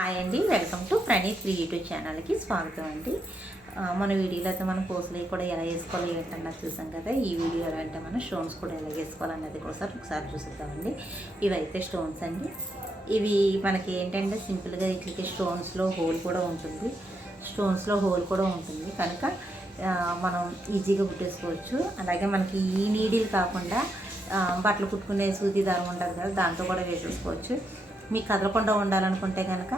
Hi అండి, welcome to Praneeth creative ఛానల్కి స్వాగతం అండి. మన వీడియోలో అయితే మనం పూసలు కూడా ఎలా వేసుకోవాలి ఏంటన్నది చూసాం కదా. ఈ వీడియోలో అంటే మనం స్టోన్స్ కూడా ఎలా వేసుకోవాలన్నది కూడా ఒకసారి చూసిద్దామండి. ఇవైతే స్టోన్స్ అండి. ఇవి మనకి ఏంటంటే సింపుల్గా ఇట్లకి స్టోన్స్లో హోల్ కూడా ఉంటుంది కనుక మనం ఈజీగా కుట్టేసుకోవచ్చు. అలాగే మనకి ఈ నీడిల్ కాకుండా బట్టలు కుట్టుకునే సూది దారం ఉంటుంది కదా, దాంతో కూడా వేసేసుకోవచ్చు. మీకు కదలకుండా ఉండాలనుకుంటే కనుక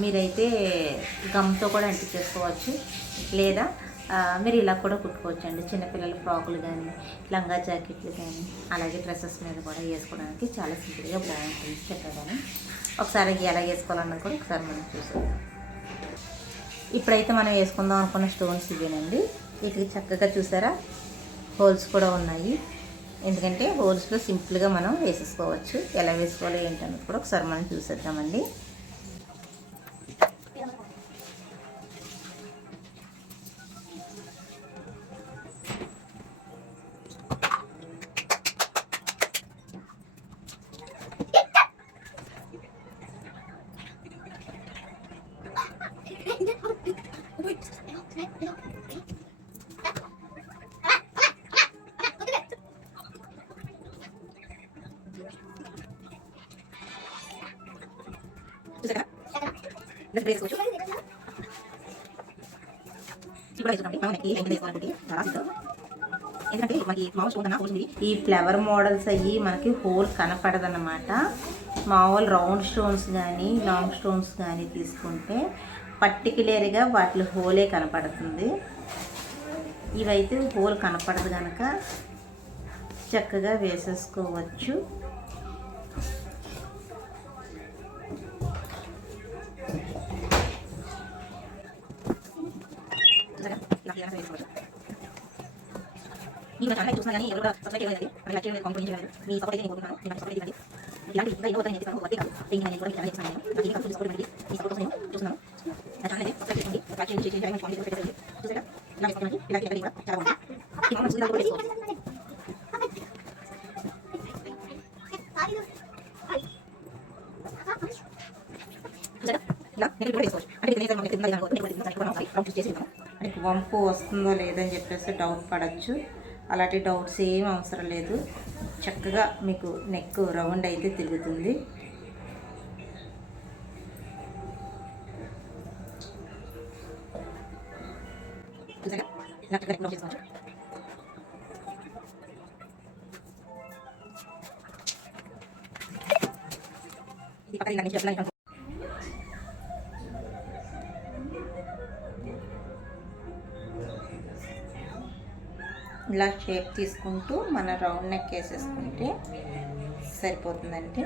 మీరైతే గమ్తో కూడా అంటించేసుకోవచ్చు, లేదా మీరు ఇలా కూడా కుట్టుకోవచ్చు అండి. చిన్నపిల్లల ఫ్రాకులు కానీ, లంగా జాకెట్లు కానీ, అలాగే డ్రెస్సెస్ మీద కూడా వేసుకోవడానికి చాలా సింపుల్గా బాగుంటుంది చక్కగానే. ఒకసారి ఎలా వేసుకోవాలన్నది కూడా ఒకసారి మనం చూసాం. ఇప్పుడైతే మనం వేసుకుందాం అనుకున్న స్టోన్స్ ఇవేనండి. వీటికి చక్కగా చూసారా హోల్స్ కూడా ఉన్నాయి. ఎందుకంటే హోల్స్లో సింపుల్గా మనం వేసేసుకోవచ్చు. ఎలా వేసుకోవాలి ఏంటన్నది కూడా ఒకసారి మనం చూసేద్దామండి. ఎందుకంటే మనకి ఈ ఫ్లవర్ మోడల్స్ అయ్యి మనకి హోల్ కనపడదన్నమాట. మామూలు రౌండ్ స్టోన్స్ కానీ లాంగ్ స్టోన్స్ కానీ తీసుకుంటే పర్టికులర్గా వాటి హోలే కనపడుతుంది. ఇవైతే హోల్ కనపడదు కనుక చక్కగా వేసేసుకోవచ్చు. మీరు ఛానల్ చూసినా కానీ ఎవరు కూడా సబ్స్క్రైబ్ చేయలేదు, లైక్ చేయలేదు, కామెంట్ చేయలేదు. మీ సపోర్ట్ అయితే నేను కోరుకుంటున్నాను. మీ సపోర్ట్ అయితే ఇలాంటి ఇంకా ఎన్నో నేను చేస్తాను. వర్క్ కాదు పెయింటింగ్ అనేది కూడా ఛానల్ చేస్తున్నాను. నాకు ఏం సపోర్ట్ ఇవ్వండి. మీ సపోర్ట్ కోసం నేను చూస్తున్నాను. నా ఛానల్ అయితే సబ్స్క్రైబ్ చేసుకోండి, లైక్ చేయండి, షేర్ చేయండి, కామెంట్ చేయండి. చూసారా ఇలా వేసుకోవడానికి ఇలాంటి కూడా చాలా బాగుంది. ఈ మామూలు చూసినా కూడా వేసుకోవచ్చు. చూసారా ఇలా నేను కూడా వేసుకోవచ్చు. అంటే మీకు వంపు వస్తుందో లేదని చెప్పేసి డౌట్ పడవచ్చు. అలాంటి డౌట్స్ ఏం అవసరం లేదు. చక్కగా మీకు నెక్ రౌండ్ అయితే తిరుగుతుంది. ఇలా షేప్ తీసుకుంటూ మన రౌండ్ నెక్ వేసేసుకుంటే సరిపోతుందండి.